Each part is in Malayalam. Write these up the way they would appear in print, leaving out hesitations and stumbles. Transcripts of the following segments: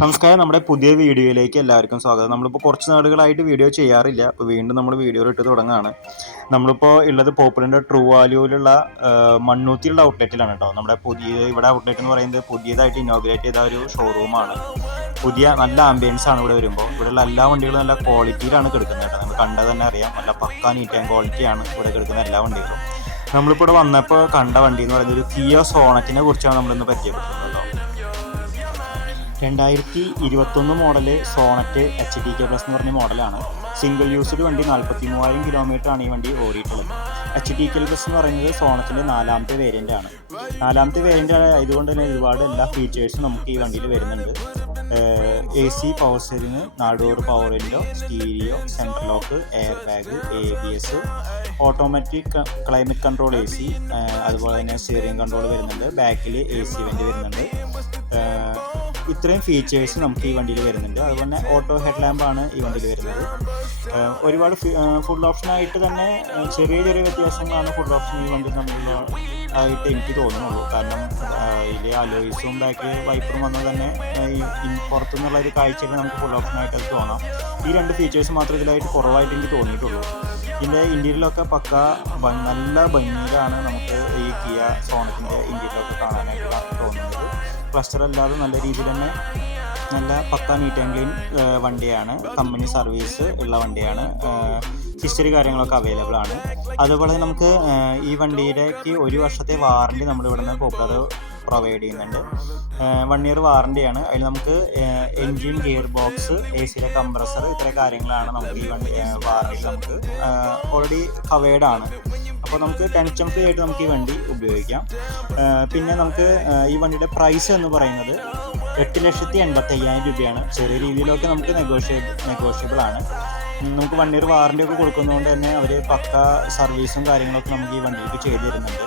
നമസ്കാരം. നമ്മുടെ പുതിയ വീഡിയോയിലേക്ക് എല്ലാവർക്കും സ്വാഗതം. നമ്മളിപ്പോൾ കുറച്ച് നാളുകളായിട്ട് വീഡിയോ ചെയ്യാറില്ല. അപ്പോൾ വീണ്ടും നമ്മൾ വീഡിയോ ഇട്ട് തുടങ്ങുകയാണ്. നമ്മളിപ്പോൾ ഉള്ളത് പോപ്പുലറിൻ്റെ ട്രൂ വാല്യൂവിലുള്ള മണ്ണൂത്തിയുള്ള ഔട്ട്ലെറ്റിലാണ് കേട്ടോ. നമ്മുടെ ഇവിടെ ഔട്ട്ലെറ്റ് എന്ന് പറയുന്നത് പുതിയതായിട്ട് ഇനോഗ്രേറ്റ് ചെയ്ത ഒരു ഷോറൂമാണ്. പുതിയ നല്ല ആംബിയൻസ് ആണ് ഇവിടെ വരുമ്പോൾ. ഇവിടെയുള്ള എല്ലാ വണ്ടികളും നല്ല ക്വാളിറ്റിയിലാണ് കിടക്കുന്നത് കേട്ടോ. നമുക്ക് കണ്ടാൽ തന്നെ അറിയാം, നല്ല പക്കാ നീറ്റ് ആൻഡ് ക്വാളിറ്റിയാണ് ഇവിടെ കിടക്കുന്ന എല്ലാ വണ്ടികളും. നമ്മളിപ്പോൾ ഇവിടെ വന്നപ്പോൾ കണ്ട വണ്ടി എന്ന് പറയുന്നത് ഒരു കിയ സോണറ്റിനെ കുറിച്ചാണ് നമ്മളിന്ന് പരിചയപ്പെടുത്തുന്നത് കേട്ടോ. 2021 മോഡല് സോണറ്റ് HDK+ എന്ന് പറഞ്ഞ മോഡലാണ്. സിംഗിൾ യൂസ്ഡ് വണ്ടി. 43,000 കിലോമീറ്ററാണ് ഈ വണ്ടി ഓടിയിട്ടുള്ളത്. HDK+ എന്ന് പറയുന്നത് സോണറ്റിൻ്റെ 4ാമത്തെ വേരിയൻ്റ് ആണ്. 4ാമത്തെ വേരിയൻ്റ് ആയതുകൊണ്ട് തന്നെ ഒരുപാട് എല്ലാ ഫീച്ചേഴ്സും നമുക്ക് ഈ വണ്ടിയിൽ വരുന്നുണ്ട്. AC power steering, 4 door power window, stereo, central lock, air bag, ABS, automatic climate control AC, അതുപോലെ തന്നെ സ്റ്റിയറിംഗ് കൺട്രോൾ വരുന്നുണ്ട്. ബാക്കിൽ AC വെൻ്റ് വരുന്നുണ്ട്. ഇത്രയും ഫീച്ചേഴ്സ് നമുക്ക് ഈ വണ്ടിയിൽ വരുന്നുണ്ട്. അതുപോലെ തന്നെ ഓട്ടോ ഹെഡ് ലാമ്പാണ് ഈ വണ്ടിയിൽ വരുന്നത്. ഒരുപാട് ഫുൾ ഓപ്ഷനായിട്ട് തന്നെ ചെറിയ ചെറിയ വ്യത്യാസങ്ങളാണ് ഫുൾ ഓപ്ഷൻ ഈ വണ്ടി തമ്മിലുള്ള ആയിട്ട് എനിക്ക് തോന്നുന്നുള്ളൂ. കാരണം ഇതിലെ അലോയ്സും ബാക്കിൽ വൈപ്പറും വന്നാൽ തന്നെ പുറത്തുനിന്നുള്ള ഒരു കാഴ്ചയിൽ നമുക്ക് ഫുൾ ഓപ്ഷനായിട്ട് അത് തോന്നാം. ഈ രണ്ട് ഫീച്ചേഴ്സ് മാത്രമേ ഇതിലായിട്ട് കുറവായിട്ട് എനിക്ക് തോന്നിയിട്ടുള്ളൂ. ഇതിൻ്റെ ഇൻറ്റീരിയലൊക്കെ പക്ക നല്ല ഭംഗിയിലാണ് നമുക്ക് ഈ കിയ സോണറ്റിൻ്റെ ഇൻറ്റീരിയലൊക്കെ കാണാനായിട്ട് തോന്നുന്നത്. ക്ലസ്റ്റർ അല്ലാതെ നല്ല രീതിയിൽ തന്നെ നല്ല പക്ക നീറ്റ് ആൻഡ് ക്ലീൻ വണ്ടിയാണ്. കമ്പനി സർവീസ് ഉള്ള വണ്ടിയാണ്. ഹിസ്റ്ററി കാര്യങ്ങളൊക്കെ അവൈലബിൾ ആണ്. അതുപോലെ നമുക്ക് ഈ വണ്ടിയിലേക്ക് 1 വർഷത്തെ വാറണ്ടി നമ്മൾ ഇവിടുന്ന് പോപ്പുലർ പ്രൊവൈഡ് ചെയ്യുന്നുണ്ട്. 1 ഇയർ വാറണ്ടിയാണ്. അതിൽ നമുക്ക് എൻജിൻ, ഗിയർ ബോക്സ്, ACയിലെ കംപ്രസർ, ഇത്ര കാര്യങ്ങളാണ് നമുക്ക് ഈ വണ്ടി വാറണ്ടിയിൽ നമുക്ക് ഓൾറെഡി കവേർഡ് ആണ്. അപ്പോൾ നമുക്ക് ടെൻഷൻ ഫ്രീ ആയിട്ട് നമുക്ക് ഈ വണ്ടി ഉപയോഗിക്കാം. പിന്നെ നമുക്ക് ഈ വണ്ടിയുടെ പ്രൈസ് എന്ന് പറയുന്നത് 8,85,000 രൂപയാണ്. ചെറിയ രീതിയിലൊക്കെ നമുക്ക് നെഗോഷ്യബിൾ ആണ്. നമുക്ക് 1 ഇയർ വാറണ്ടി ഒക്കെ കൊടുക്കുന്നതുകൊണ്ട് തന്നെ അവർ പക്ക സർവീസും കാര്യങ്ങളൊക്കെ നമുക്ക് ഈ വണ്ടിക്ക് ചെയ്തു തരുന്നുണ്ട്.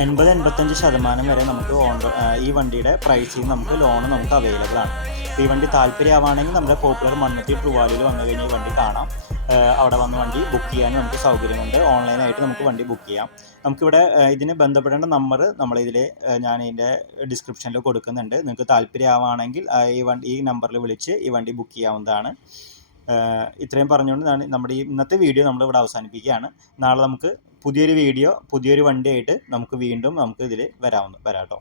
80-85% വരെ നമുക്ക് ഈ വണ്ടിയുടെ പ്രൈസിൽ നമുക്ക് ലോൺ നമുക്ക് അവൈലബിൾ ആണ്. അപ്പോൾ ഈ വണ്ടി താല്പര്യമാണെങ്കിൽ നമ്മുടെ പോപ്പുലർ മണ്ണൂത്തി ട്രൂ വാല്യൂവിൽ വന്നു കഴിഞ്ഞാൽ ഈ വണ്ടി കാണാം. അവിടെ വന്ന് വണ്ടി ബുക്ക് ചെയ്യാൻ നമുക്ക് സൗകര്യമുണ്ട്. ഓൺലൈനായിട്ട് നമുക്ക് വണ്ടി ബുക്ക് ചെയ്യാം. നമുക്കിവിടെ ഇതിന് ബന്ധപ്പെടേണ്ട നമ്പർ ഞാൻ ഇതിൻ്റെ ഡിസ്ക്രിപ്ഷനിൽ കൊടുക്കുന്നുണ്ട്. നിങ്ങൾക്ക് താല്പര്യമാണെങ്കിൽ ഈ നമ്പറിൽ വിളിച്ച് ഈ വണ്ടി ബുക്ക് ചെയ്യാവുന്നതാണ്. ഇത്രയും പറഞ്ഞുകൊണ്ട് നമ്മുടെ ഈ ഇന്നത്തെ വീഡിയോ നമ്മളിവിടെ അവസാനിപ്പിക്കുകയാണ്. നാളെ നമുക്ക് പുതിയൊരു വണ്ടിയായിട്ട് നമുക്ക് വീണ്ടും ഇതിൽ വരാം കേട്ടോ.